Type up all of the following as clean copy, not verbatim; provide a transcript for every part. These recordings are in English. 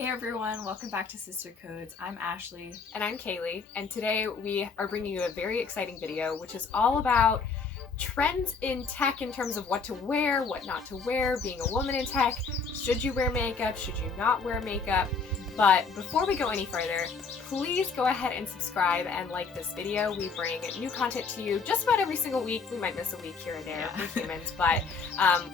Hey everyone, welcome back to Sister Codes. I'm Ashley. And I'm Kaylee, and today we are bringing you a very exciting video, which is all about trends in tech in terms of what to wear, what not to wear, being a woman in tech. Should you wear makeup? Should you not wear makeup? But before we go any further, please go ahead and subscribe and like this video. We bring new content to you just about every single week. We might miss a week here or there, Yeah. we're humans, but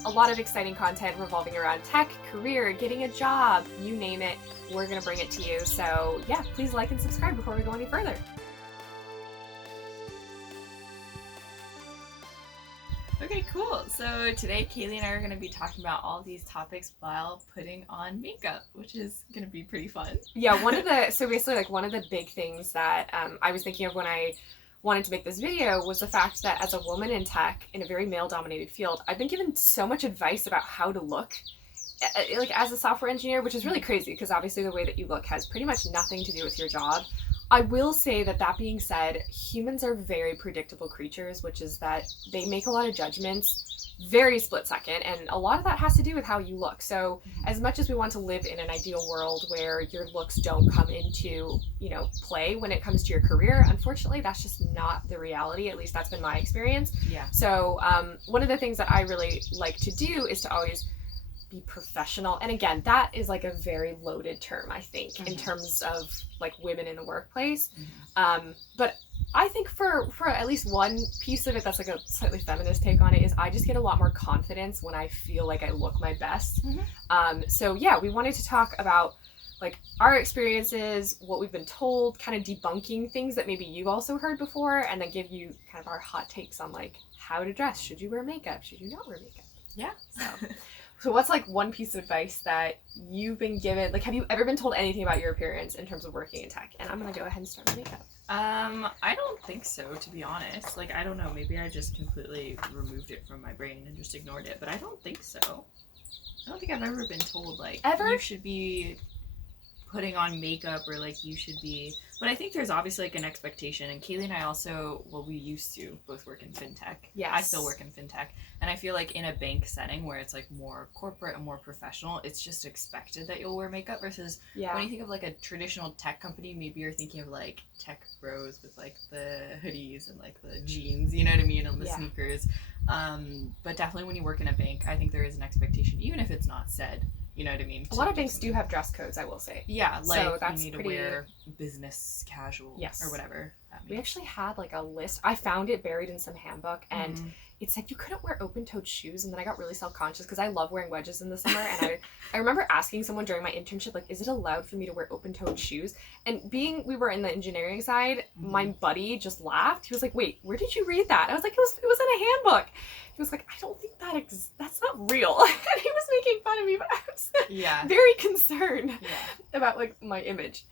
a lot of exciting content revolving around tech, career, getting a job, you name it, we're going to bring it to you. So yeah, please like and subscribe before we go any further. Okay, cool. So today Kaylee and I are going to be talking about all these topics while putting on makeup, which is going to be pretty fun. Yeah, one of the big things that I was thinking of when I wanted to make this video was the fact that as a woman in tech, in a very male-dominated field, I've been given so much advice about how to look, like as a software engineer, which is really crazy because obviously the way that you look has pretty much nothing to do with your job. I will say that being said, humans are very predictable creatures, which is that they make a lot of judgments very split second, and a lot of that has to do with how you look. So as much as we want to live in an ideal world where your looks don't come into, play when it comes to your career, unfortunately that's just not the reality. At least that's been my experience. Yeah. So one of the things that I really like to do is to always be professional, and again, that is like a very loaded term, I think, in terms of like women in the workplace. But I think for at least one piece of it that's like a slightly feminist take on it is I just get a lot more confidence when I feel like I look my best. So yeah, we wanted to talk about like our experiences, what we've been told, kind of debunking things that maybe you've also heard before, and then give you kind of our hot takes on like how to dress. Should you wear makeup? Should you not wear makeup? Yeah. So what's like one piece of advice that you've been given? Like, have you ever been told anything about your appearance in terms of working in tech? And I'm gonna go ahead and start with makeup. I don't think so, to be honest. Like, I don't know, maybe I just completely removed it from my brain and just ignored it, but I don't think so. I don't think I've ever been told, like, Ever? you should be putting on makeup or like you should be, but I think there's obviously like an expectation, and Kaylee and I also, we used to both work in fintech. Yes. I still work in fintech, and I feel like in a bank setting where it's like more corporate and more professional, it's just expected that you'll wear makeup versus when you think of like a traditional tech company, maybe you're thinking of like tech bros with like the hoodies and like the jeans, you know what I mean, and the sneakers. But definitely when you work in a bank, I think there is an expectation, even if it's not said. You know what I mean? A lot of banks do have dress codes, I will say. Yeah, like so that's you need to wear business casual or whatever. We actually had like a list. I found it buried in some handbook, and it said you couldn't wear open-toed shoes, and then I got really self-conscious because I love wearing wedges in the summer, and I remember asking someone during my internship, like, is it allowed for me to wear open-toed shoes? And we were in the engineering side, my buddy just laughed. He was like, wait, where did you read that? I was like, it was in a handbook. He was like, I don't think that's not real. And he was making fun of me, but I was very concerned about like my image.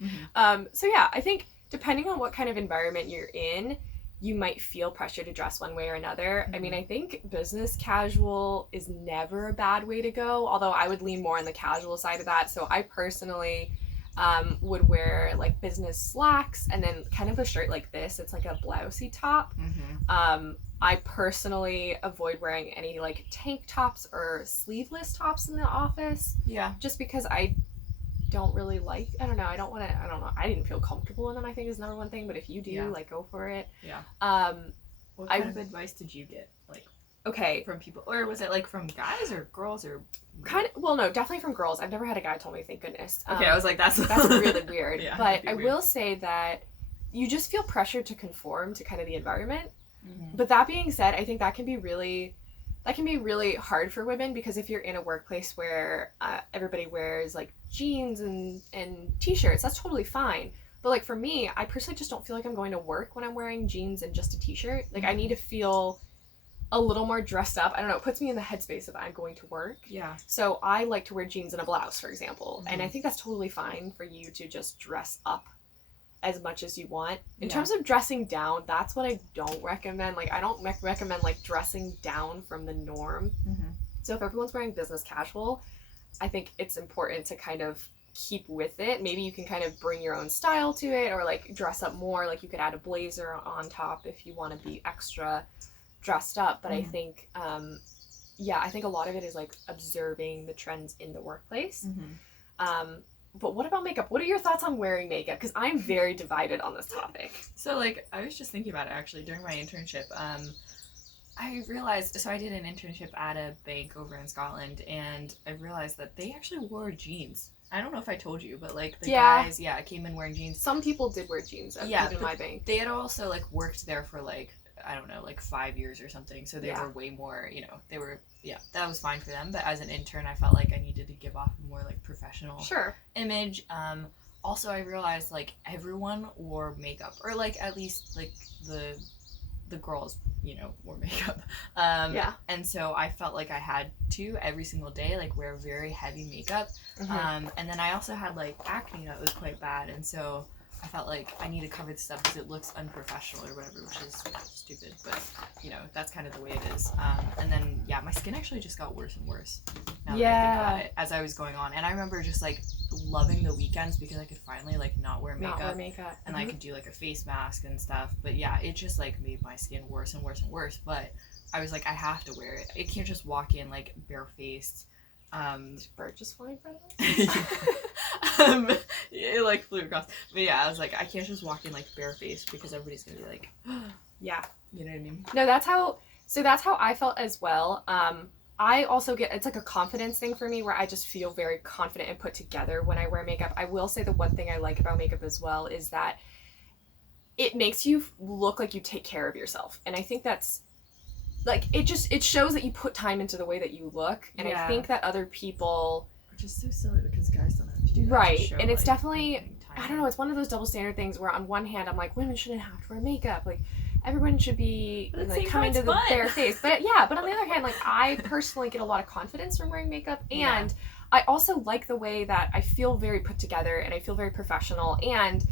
So yeah, I think depending on what kind of environment you're in, you might feel pressure to dress one way or another. I mean, I think business casual is never a bad way to go, although I would lean more on the casual side of that. So I personally would wear like business slacks and then kind of a shirt like this. It's like a blousey top. I personally avoid wearing any like tank tops or sleeveless tops in the office. Yeah. Just because I don't really like, I don't know, I didn't feel comfortable in them, I think is number one thing, but if you do, like, go for it. What kind of advice did you get, like, from people, or was it like from guys or girls or no, definitely from girls. I've never had a guy tell me, thank goodness. Okay, I was like, that's really weird. But I will say that you just feel pressured to conform to kind of the environment. But that being said, I think that can be really hard for women, because if you're in a workplace where everybody wears like jeans and t-shirts, that's totally fine. But like for me, I personally just don't feel like I'm going to work when I'm wearing jeans and just a t-shirt. Like I need to feel a little more dressed up. I don't know, it puts me in the headspace of I'm going to work. Yeah. So I like to wear jeans and a blouse, for example. And I think that's totally fine for you to just dress up as much as you want. In terms of dressing down, that's what I don't recommend. Like I don't recommend like dressing down from the norm. So if everyone's wearing business casual, I think it's important to kind of keep with it. Maybe you can kind of bring your own style to it, or like dress up more. Like you could add a blazer on top if you want to be extra dressed up. But I think I think a lot of it is like observing the trends in the workplace. But what about makeup? What are your thoughts on wearing makeup? Because I'm very divided on this topic. So, like, I was just thinking about it, actually, during my internship. I realized, so I did an internship at a bank over in Scotland, and I realized that they actually wore jeans. I don't know if I told you, but, like, the guys, came in wearing jeans. Some people did wear jeans at even my bank. They had also, like, worked there for, like, I don't know, like 5 years or something, so they were way more, you know, they were, that was fine for them, but as an intern, I felt like I needed to give off a more, like, professional image. Also, I realized, like, everyone wore makeup, or, like, at least, like, the girls, you know, wore makeup. And so I felt like I had to, every single day, like, wear very heavy makeup. And then I also had, like, acne that was quite bad, and so I felt like I need to cover this up because it looks unprofessional or whatever, which is stupid, but, you know, that's kind of the way it is. And then, my skin actually just got worse and worse now that I think about it as I was going on. And I remember just, like, loving the weekends because I could finally, like, not wear makeup. And I could do, like, a face mask and stuff. But, it just, like, made my skin worse and worse and worse. But I was like, I have to wear it. I can't just walk in, like, barefaced. Bird just flying for us? It, like, flew across. But I was like, I can't just walk in, like, barefaced because everybody's gonna be like, you know what I mean? No, that's how I felt as well. I also it's like a confidence thing for me where I just feel very confident and put together when I wear makeup. I will say the one thing I like about makeup as well is that it makes you look like you take care of yourself. And I think that's, like, it shows that you put time into the way that you look. And I think that other people... Which is so silly because guys don't have to do that. Right. And it's definitely, I don't know, it's one of those double standard things where on one hand I'm like, women shouldn't have to wear makeup. Like, everyone should be, like, coming to their face. But but on the other hand, like, I personally get a lot of confidence from wearing makeup. And I also like the way that I feel very put together and I feel very professional. And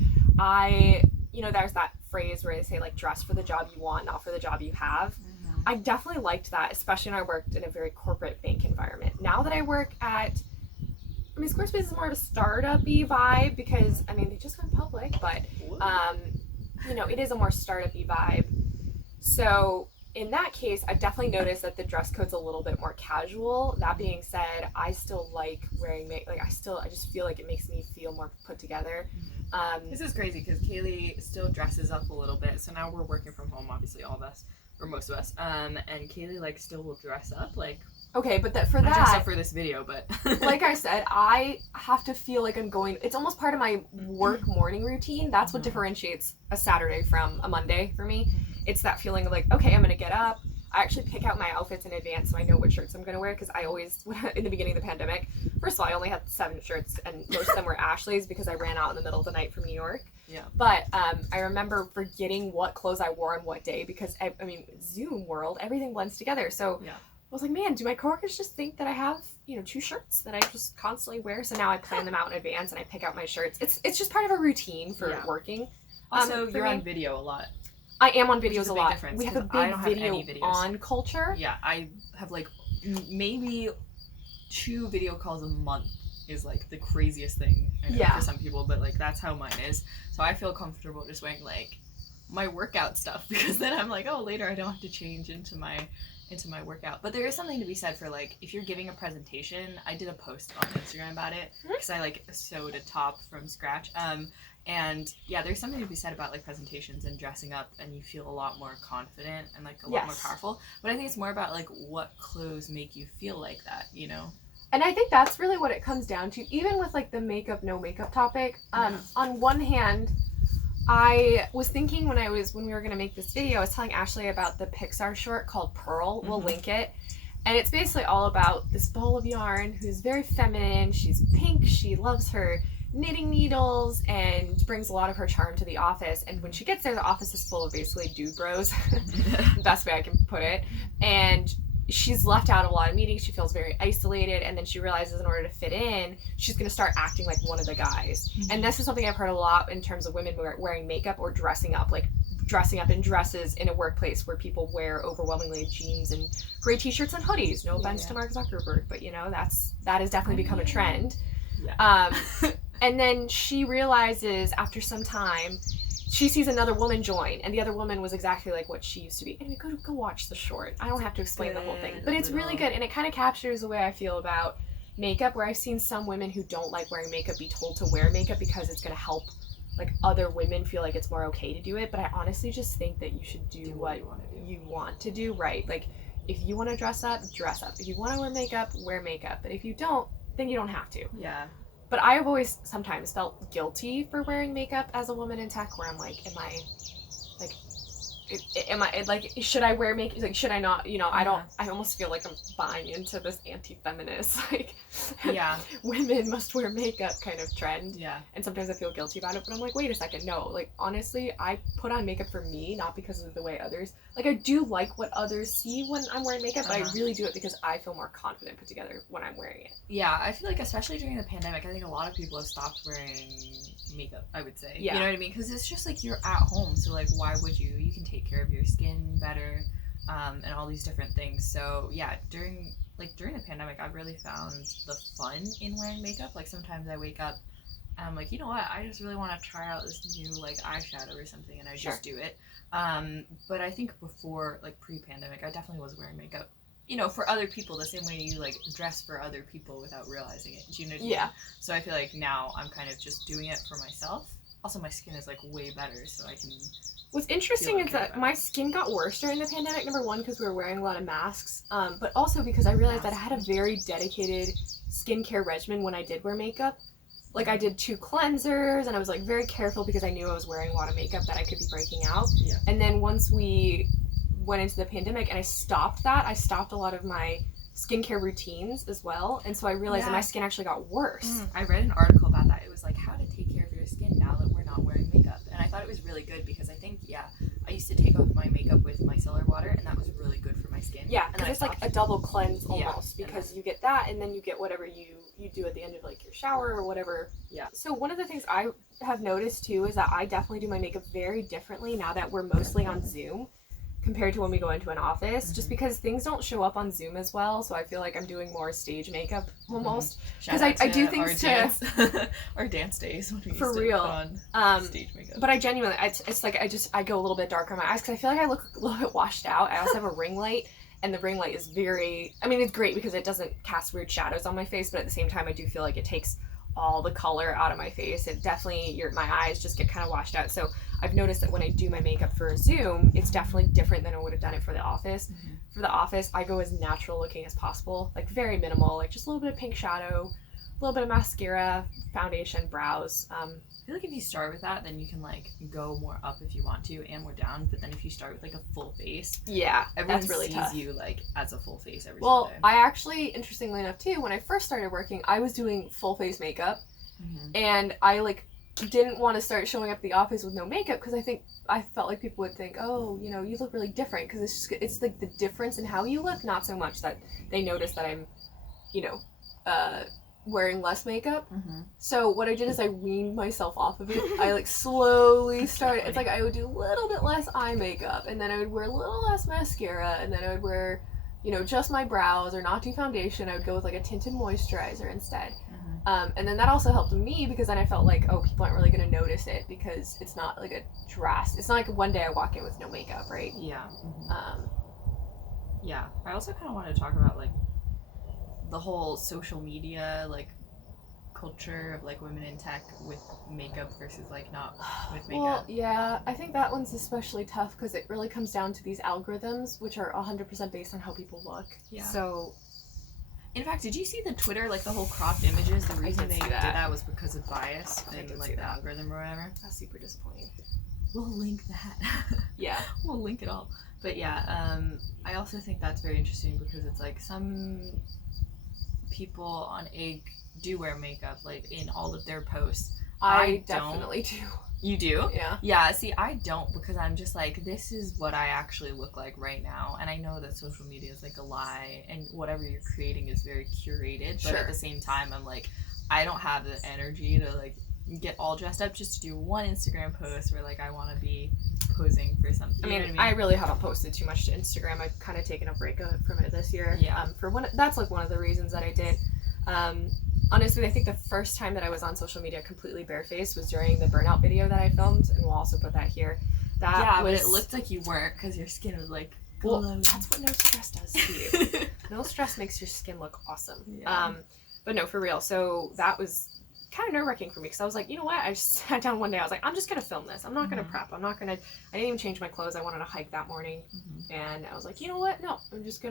there's that phrase where they say, like, dress for the job you want, not for the job you have. I definitely liked that, especially when I worked in a very corporate bank environment. Now that I work at, Squarespace is more of a startup-y vibe because, they just went public, but, it is a more startup-y vibe. So in that case, I've definitely noticed that the dress code's a little bit more casual. That being said, I still like wearing makeup. Like, I just feel like it makes me feel more put together. This is crazy because Kaylee still dresses up a little bit. So now we're working from home, obviously, all of us, or most of us. And Kaylee, like, still will dress up, like... Okay, but I dressed up for this video, but... Like I said, I have to feel like I'm going... It's almost part of my work morning routine. That's what differentiates a Saturday from a Monday for me. It's that feeling of like, okay, I'm going to get up. I actually pick out my outfits in advance so I know what shirts I'm going to wear because I always, in the beginning of the pandemic, first of all, I only had 7 shirts and most of them were Ashley's because I ran out in the middle of the night from New York. Yeah. But I remember forgetting what clothes I wore on what day because, Zoom world, everything blends together. So I was like, man, do my coworkers just think that I have, 2 shirts that I just constantly wear? So now I plan them out in advance and I pick out my shirts. It's just part of a routine for working. Also, you're on video a lot. I am on videos a lot. Difference, we have a big video on culture. Yeah, I have like maybe 2 video calls a month is like the craziest thing I know for some people, but like that's how mine is. So I feel comfortable just wearing like my workout stuff because then I'm like, oh, later I don't have to change into my workout. But there is something to be said for like if you're giving a presentation. I did a post on Instagram about it because I like sewed a top from scratch. And there's something to be said about like presentations and dressing up and you feel a lot more confident and like a lot more powerful. But I think it's more about like what clothes make you feel like that, And I think that's really what it comes down to, even with like the makeup, no makeup topic. On one hand, I was thinking when we were going to make this video, I was telling Ashley about the Pixar short called Pearl. We'll link it. And it's basically all about this ball of yarn who's very feminine. She's pink. She loves her knitting needles and brings a lot of her charm to the office. And when she gets there, the office is full of basically dude bros. Best way I can put it. And she's left out of a lot of meetings. She feels very isolated. And then she realizes in order to fit in, she's going to start acting like one of the guys. And this is something I've heard a lot in terms of women wearing makeup or dressing up, like dressing up in dresses in a workplace where people wear overwhelmingly jeans and gray t-shirts and hoodies. No offense to Mark Zuckerberg, but that has definitely become a trend. And then she realizes after some time, she sees another woman join, and the other woman was exactly like what she used to be. Anyway, go watch the short. I don't have to explain the whole thing, but it's really good, and it kind of captures the way I feel about makeup, where I've seen some women who don't like wearing makeup be told to wear makeup because it's going to help like other women feel like it's more okay to do it. But I honestly just think that you should do what you want to do, right? Like if you want to dress up, dress up. If you want to wear makeup, wear makeup. But if you don't, then you don't have to. Yeah. But I have always sometimes felt guilty for wearing makeup as a woman in tech, where I'm like, should I wear makeup? Like, should I not? You know, I almost feel like I'm buying into this anti-feminist, like, women must wear makeup kind of trend. Yeah. And sometimes I feel guilty about it, but I'm like, wait a second, no. Like, honestly, I put on makeup for me, not because of the way others. Like, I do like what others see when I'm wearing makeup, but I really do it because I feel more confident put together when I'm wearing it. Yeah, I feel like especially during the pandemic, I think a lot of people have stopped wearing makeup, I would say. Yeah. You know what I mean? Because it's just like you're at home, so like why would you? You can take care of your skin better, and all these different things. So yeah, during the pandemic, I've really found the fun in wearing makeup. Like sometimes I wake up and I'm like, you know what? I just really want to try out this new like eyeshadow or something, and I just do it. But I think before, like pre-pandemic, I definitely was wearing makeup, you know, for other people, the same way you like dress for other people without realizing it. Do you know what I mean? Yeah. So I feel like now I'm kind of just doing it for myself. Also, my skin is like way better, so I can. What's interesting is that my skin got worse during the pandemic, number one, because we were wearing a lot of masks, but also because I realized that I had a very dedicated skincare regimen when I did wear makeup. Like, I did 2 cleansers, and I was, like, very careful because I knew I was wearing a lot of makeup that I could be breaking out. Yeah. And then once we went into the pandemic and I stopped that, I stopped a lot of my skincare routines as well, and so I realized that my skin actually got worse. I read an article about that. It was, like, how to take care of your skin now that we're not wearing makeup. And I thought it was really good because I think, I used to take off my makeup with micellar water, and that was really good for my skin. Yeah, because it's like a double cleanse almost, because you get that, and then you get whatever you do at the end of like your shower or whatever. Yeah. So one of the things I have noticed too is that I definitely do my makeup very differently now that we're mostly on Zoom compared to when we go into an office, just because things don't show up on Zoom as well, so I feel like I'm doing more stage makeup almost. Because I do things to our dance days when we for used to real put on stage makeup. But I genuinely, it's like I go a little bit darker on my eyes because I feel like I look a little bit washed out. I also have a ring light, and the ring light is it's great because it doesn't cast weird shadows on my face, but at the same time I do feel like it takes all the color out of my face. It definitely, my eyes just get kind of washed out. So I've noticed that when I do my makeup for Zoom, it's definitely different than I would have done it for the office. Mm-hmm. For the office, I go as natural looking as possible, like very minimal, like just a little bit of pink shadow, a little bit of mascara, foundation, brows. I feel like if you start with that, then you can like go more up if you want to and more down. But then if you start with like a full face, everyone that's really sees tough. You like as a full face every single day. I actually, interestingly enough too, when I first started working, I was doing full face makeup, and I like didn't want to start showing up at the office with no makeup because I felt like people would think, oh, you know, you look really different, because it's like the difference in how you look, not so much that they notice that I'm, you know, wearing less makeup. So what I did is I weaned myself off of it. I like slowly started. It's like I would do a little bit less eye makeup, and then I would wear a little less mascara, and then I would wear, you know, just my brows or not do foundation. I would go with like a tinted moisturizer instead. And then that also helped me because then I felt like, oh, people aren't really going to notice it because it's not like a drastic. It's not like one day I walk in with no makeup, right? Yeah. Yeah. I also kind of want to talk about like the whole social media like culture of like women in tech with makeup versus like not with makeup. Well, yeah, I think that one's especially tough because it really comes down to these algorithms, which are 100% based on how people look. Yeah. So. In fact, did you see the Twitter, like the whole cropped images? The reason they did that was because of bias and like the algorithm or whatever. That's super disappointing. We'll link that. Yeah. We'll link it all. But yeah, I also think that's very interesting because it's like some people on Egg do wear makeup like in all of their posts. I definitely do. You do? Yeah. Yeah, see, I don't because I'm just like, this is what I actually look like right now. And I know that social media is like a lie and whatever you're creating is very curated. But at the same time, I'm like, I don't have the energy to like get all dressed up just to do one Instagram post where like I want to be posing for something. I mean, I really haven't posted too much to Instagram. I've kind of taken a break from it this year. Yeah. That's like one of the reasons that I did. Honestly, I think the first time that I was on social media completely barefaced was during the burnout video that I filmed, and we'll also put that here. But it looked like you weren't because your skin was like glowing. Well, that's what no stress does to you. No stress makes your skin look awesome. Yeah. But no, for real. So that was kind of nerve-wracking for me because I was like, you know what? I just sat down one day. I was like, I'm just gonna film this. I'm not gonna prep. I didn't even change my clothes. I wanted to hike that morning, and I was like, you know what? No, this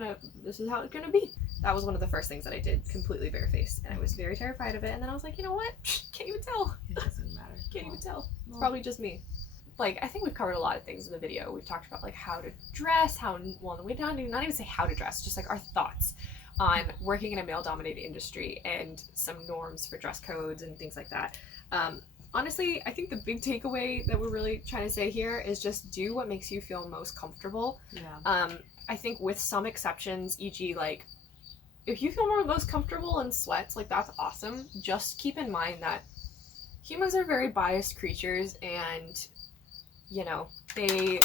is how it's gonna be. That was one of the first things that I did, completely barefaced, and I was very terrified of it. And then I was like, you know what? Can't even tell. It doesn't matter. Can't even tell. It's probably just me. Like, I think we've covered a lot of things in the video. We've talked about like how to dress, we don't not even say how to dress, just like our thoughts on working in a male-dominated industry and some norms for dress codes and things like that. Honestly, I think the big takeaway that we're really trying to say here is just do what makes you feel most comfortable. Yeah. I think with some exceptions, e.g. like, if you feel most comfortable in sweats, like that's awesome. Just keep in mind that humans are very biased creatures, and you know, they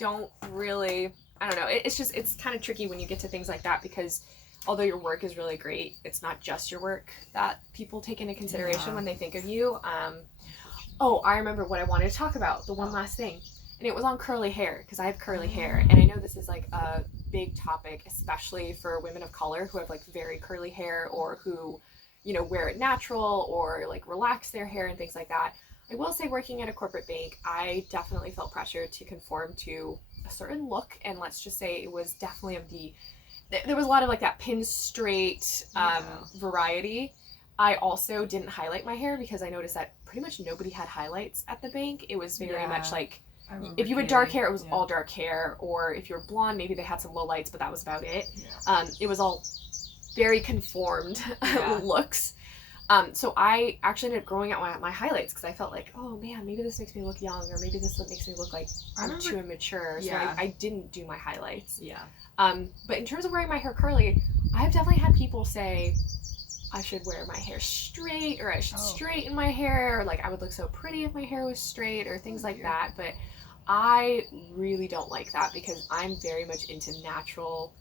don't really, I don't know, it's kind of tricky when you get to things like that, because although your work is really great, it's not just your work that people take into consideration when they think of you. I remember what I wanted to talk about, the one last thing, and it was on curly hair, because I have curly hair, and I know this is like a big topic, especially for women of color who have like very curly hair, or who, you know, wear it natural or like relax their hair and things like that. I will say, working at a corporate bank, I definitely felt pressure to conform to a certain look, and let's just say it was definitely there was a lot of like that pin straight variety. I also didn't highlight my hair because I noticed that pretty much nobody had highlights at the bank. It was very much like, if you had dark hair, it was all dark hair, or if you were blonde, maybe they had some low lights, but that was about it. It was all very conformed looks. So I actually ended up growing out my highlights because I felt like, oh man, maybe this makes me look young, or maybe this makes me look like I'm too immature. So I didn't do my highlights. But in terms of wearing my hair curly, I've definitely had people say I should wear my hair straight, or I should straighten my hair, or like I would look so pretty if my hair was straight, or things like that. But I really don't like that, because I'm very much into natural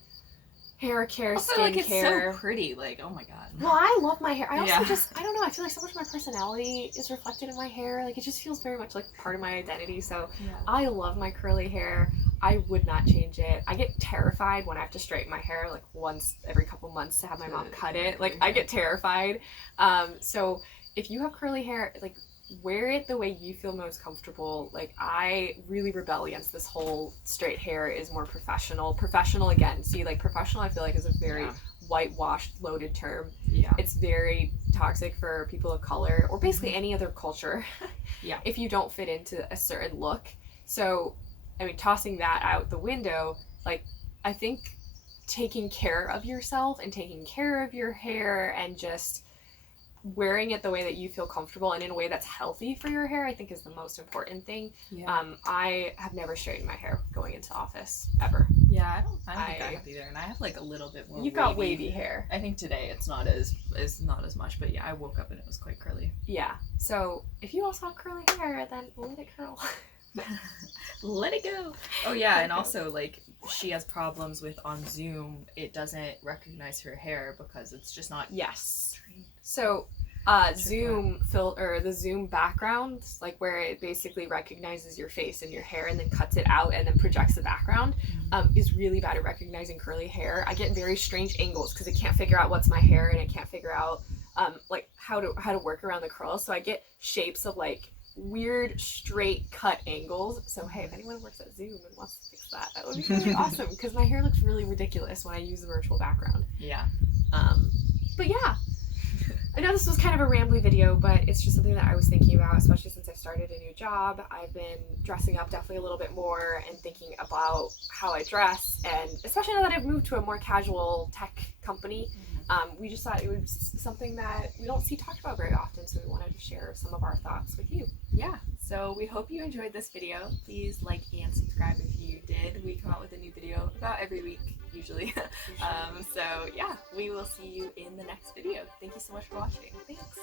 hair care, skin care. It's so pretty, like, oh my god. Well, I love my hair. I also just, I don't know, I feel like so much of my personality is reflected in my hair. Like, it just feels very much like part of my identity. So I love my curly hair. I would not change it. I get terrified when I have to straighten my hair like once every couple months to have my mom cut it. Like, I get terrified. So if you have curly hair, like, wear it the way you feel most comfortable. Like, I really rebel against this whole straight hair is more professional. Professional, again, see, like, professional I feel like is a very whitewashed, loaded term. It's very toxic for people of color, or basically any other culture, if you don't fit into a certain look. So, I mean, tossing that out the window, like, I think taking care of yourself and taking care of your hair and just wearing it the way that you feel comfortable and in a way that's healthy for your hair, I think is the most important thing. I have never straightened my hair going into office, ever. I don't think I have either, and I have like a little bit more. You've got wavy hair. I think today it's not as much, but I woke up and it was quite curly. So if you also have curly hair, then let it curl. Let it go. Oh yeah, and also like she has problems with on Zoom, it doesn't recognize her hair because it's just not straight. So Zoom the Zoom background, like where it basically recognizes your face and your hair and then cuts it out and then projects the background, is really bad at recognizing curly hair. I get very strange angles because it can't figure out what's my hair, and it can't figure out like how to work around the curls. So I get shapes of like weird straight cut angles. So hey, if anyone works at Zoom and wants to fix that would be really awesome, because my hair looks really ridiculous when I use the virtual background. But I know this was kind of a rambly video, but it's just something that I was thinking about, especially since I've started a new job. I've been dressing up definitely a little bit more and thinking about how I dress, and especially now that I've moved to a more casual tech company, we just thought it was something that we don't see talked about very often, so we wanted to share some of our thoughts with you. So we hope you enjoyed this video. Please like and subscribe if you did. We come out with a new video about every week, usually. So we will see you in the next video. Thank you so much for watching. Thanks.